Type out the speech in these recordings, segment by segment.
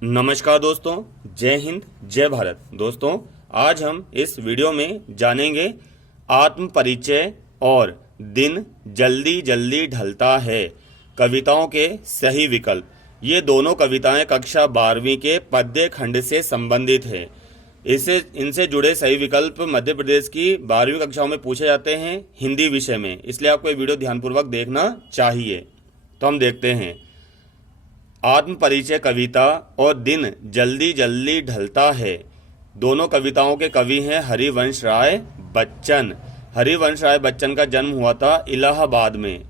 नमस्कार दोस्तों, जय हिंद जय भारत। दोस्तों, आज हम इस वीडियो में जानेंगे आत्म परिचय और दिन जल्दी जल्दी ढलता है कविताओं के सही विकल्प। ये दोनों कविताएं कक्षा 12वीं के पद्य खंड से संबंधित है। इनसे जुड़े सही विकल्प मध्य प्रदेश की 12वीं कक्षाओं में पूछे जाते हैं हिंदी विषय में, इसलिए आपको ये वीडियो ध्यानपूर्वक देखना चाहिए। तो हम देखते हैं आत्म परिचय कविता और दिन जल्दी जल्दी ढलता है। दोनों कविताओं के कवि हैं हरिवंश राय बच्चन। हरिवंश राय बच्चन का जन्म हुआ था इलाहाबाद में।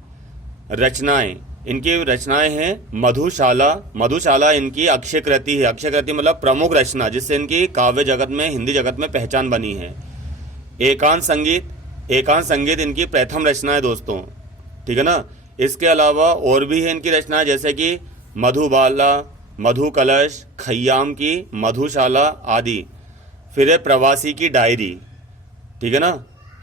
इनकी रचनाएं हैं मधुशाला। मधुशाला इनकी अक्षय कृति है। अक्षय कृति मतलब प्रमुख रचना, जिससे इनकी काव्य जगत में, हिंदी जगत में पहचान बनी है। एकांत संगीत इनकी प्रथम रचना है दोस्तों, ठीक है ना। इसके अलावा और भी है इनकी रचनाएं, जैसे कि मधुबाला, मधु कलश, खय्याम की मधुशाला आदि। फिर है प्रवासी की डायरी, ठीक है ना।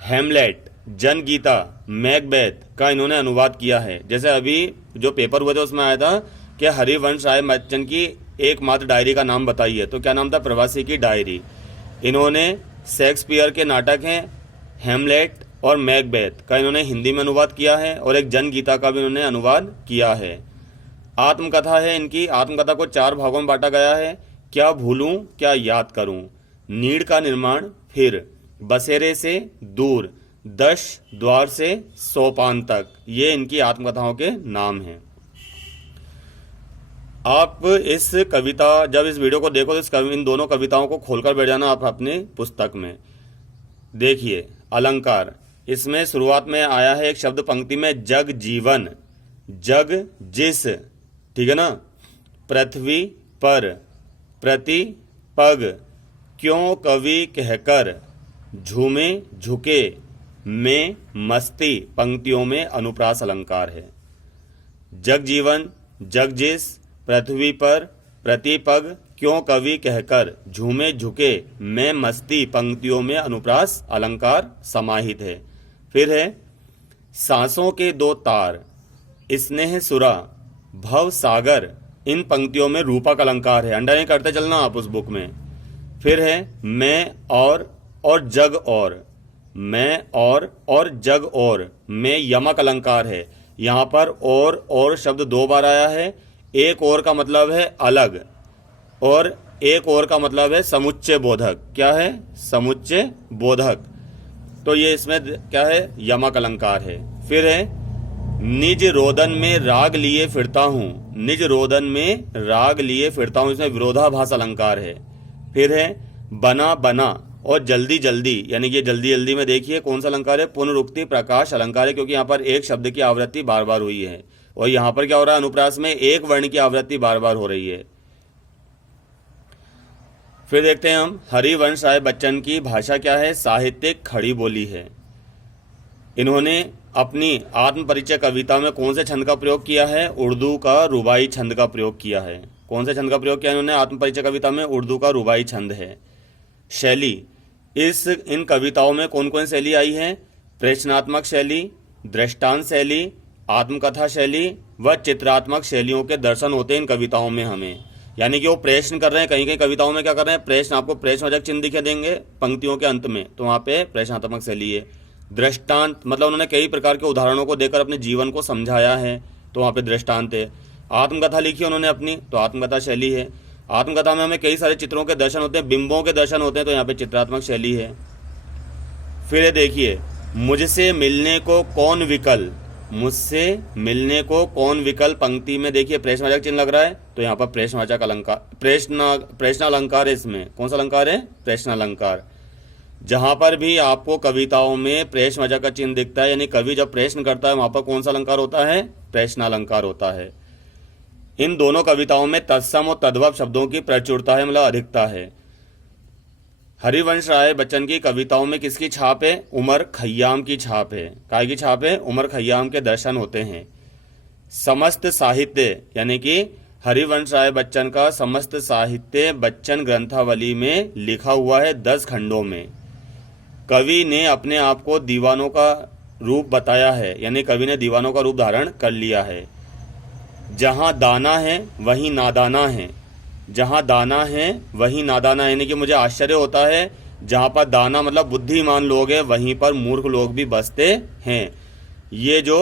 हेमलेट, जनगीता, मैकबेथ का इन्होंने अनुवाद किया है। जैसे अभी जो पेपर हुए थे उसमें आया था कि हरिवंश राय बच्चन की एकमात्र डायरी का नाम बताइए, तो क्या नाम था? प्रवासी की डायरी। इन्होंने शेक्सपियर के नाटक हैं हेमलेट और मैकबेथ का इन्होंने हिंदी में अनुवाद किया है, और एक जनगीता का भी इन्होंने अनुवाद किया है। आत्मकथा है इनकी। आत्मकथा को 4 भागों में बांटा गया है। क्या भूलूं क्या याद करूं, नीड़ का निर्माण, फिर बसेरे से दूर, 10 द्वार से सोपान तक, ये इनकी आत्मकथाओं के नाम हैं। आप इस वीडियो को देखो तो इन दोनों कविताओं को खोलकर बैठ जाना आप अपनी पुस्तक में। देखिए अलंकार, इसमें शुरुआत में आया है एक शब्द पंक्ति में जग जीवन, जग जिस, ठीक है ना। पृथ्वी पर, प्रति पग, क्यों कवि कहकर, झूमे झुके, में मस्ती, पंक्तियों में अनुप्रास अलंकार है। जग जीवन, जग जिस, पृथ्वी पर, प्रति पग, क्यों कवि कहकर, झूमे झुके, में मस्ती, पंक्तियों में अनुप्रास अलंकार समाहित है। फिर है सांसों के 2 तार, स्नेह सुरा, भव सागर, इन पंक्तियों में रूपक अलंकार है। अंडरलाइन करते चलना आप उस बुक में। फिर है मैं और जग और, मैं और जग और, में यमक अलंकार है। यहाँ पर और शब्द 2 बार आया है। एक और का मतलब है अलग, और एक और का मतलब है समुच्चय बोधक। क्या है? समुच्चय बोधक। तो ये इसमें क्या है? यमक अलंकार है। फिर है निज रोदन में राग लिए फिरता हूँ, निज रोदन में राग लिए फिरता हूँ, इसमें विरोधाभास अलंकार है। फिर है बना बना और जल्दी जल्दी, यानी कि जल्दी जल्दी में देखिए कौन सा अलंकार है? पुनरुक्ति प्रकाश अलंकार है, क्योंकि यहाँ पर एक शब्द की आवृत्ति बार बार हुई है, और यहाँ पर क्या हो रहा है? अनुप्रास में एक वर्ण की आवृत्ति बार बार हो रही है। फिर देखते हैं हम हरिवंश राय बच्चन की भाषा क्या है? साहित्यिक खड़ी बोली है। इन्होंने अपनी आत्म परिचय कविता में कौन से छंद का प्रयोग किया है? उर्दू का रुबाई छंद का प्रयोग किया है। कौन से छंद का प्रयोग किया इन्होंने आत्म परिचय कविता में? उर्दू का रुबाई छंद है। शैली, इन कविताओं में कौन कौन शैली आई है? प्रश्नात्मक शैली, दृष्टांत शैली, आत्मकथा शैली व चित्रात्मक शैलियों के दर्शन होते हैं इन कविताओं में हमें। यानी कि वो प्रश्न कर रहे हैं, कहीं कहीं कविताओं में क्या कर रहे हैं? प्रश्न, आपको प्रश्नवाचक चिन्ह दिखे देंगे पंक्तियों के अंत में, तो वहाँ पे प्रश्नात्मक शैली है। दृष्टांत मतलब उन्होंने कई प्रकार के उदाहरणों को देकर अपने जीवन को समझाया है, तो वहाँ पे दृष्टांत है। आत्मकथा लिखी उन्होंने अपनी, तो आत्मकथा शैली है। आत्मकथा में हमें कई सारे चित्रों के दर्शन होते हैं, बिंबों के दर्शन होते हैं, तो यहाँ पे चित्रात्मक शैली है। फिर देखिए मुझसे मिलने को कौन विकल, मुझसे मिलने को कौन विकल, पंक्ति में देखिए प्रश्नवाचक चिन्ह लग रहा है, तो यहाँ पर प्रश्नवाचक अलंकार, प्रश्न अलंकार है। इसमें कौन सा अलंकार है? प्रश्न अलंकार। जहां पर भी आपको कविताओं में प्रश्नवाचक का चिन्ह दिखता है, यानी कवि जब प्रश्न करता है, वहां पर कौन सा अलंकार होता है? प्रश्न अलंकार होता है। इन दोनों कविताओं में तत्सम और तद्भव शब्दों की प्रचुरता है, मतलब अधिकता है। हरिवंश राय बच्चन की कविताओं में किसकी छाप है? उमर खय्याम की छाप है। काय की छाप है? उमर खय्याम के दर्शन होते हैं। समस्त साहित्य, यानी कि हरिवंश राय बच्चन का समस्त साहित्य बच्चन ग्रंथावली में लिखा हुआ है 10 खंडों में। कवि ने अपने आप को दीवानों का रूप बताया है, यानी कवि ने दीवानों का रूप धारण कर लिया है। जहाँ दाना है वहीं नादाना है, जहां दाना है वहीं नादाना, यानी कि मुझे आश्चर्य होता है जहां पर दाना मतलब बुद्धिमान लोग हैं वहीं पर मूर्ख लोग भी बसते हैं। ये जो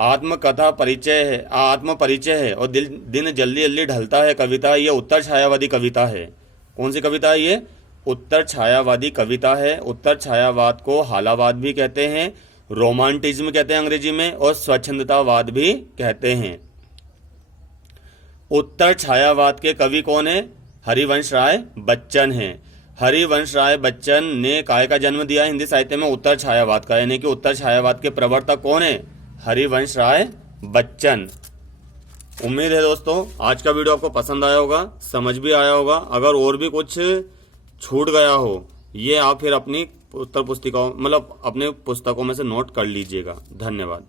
आत्म परिचय है और दिन जल्दी जल्दी ढलता है कविता, ये उत्तर छायावादी कविता है। कौन सी कविता है ये? उत्तर छायावादी कविता है। उत्तर छायावाद को हालावाद भी कहते हैं, रोमांटिज्म कहते हैं अंग्रेजी में, और स्वच्छंदतावाद भी कहते हैं। उत्तर छायावाद के कवि कौन है? हरिवंश राय बच्चन हैं। हरिवंश राय बच्चन ने काय का जन्म दिया हिंदी साहित्य में? उत्तर छायावाद का, यानी कि उत्तर छायावाद के प्रवर्तक कौन है? हरिवंश राय बच्चन। उम्मीद है दोस्तों आज का वीडियो आपको पसंद आया होगा, समझ भी आया होगा। अगर और भी कुछ छूट गया हो ये आप फिर अपनी उत्तर पुस्तिकाओं मतलब अपने पुस्तकों में से नोट कर लीजिएगा। धन्यवाद।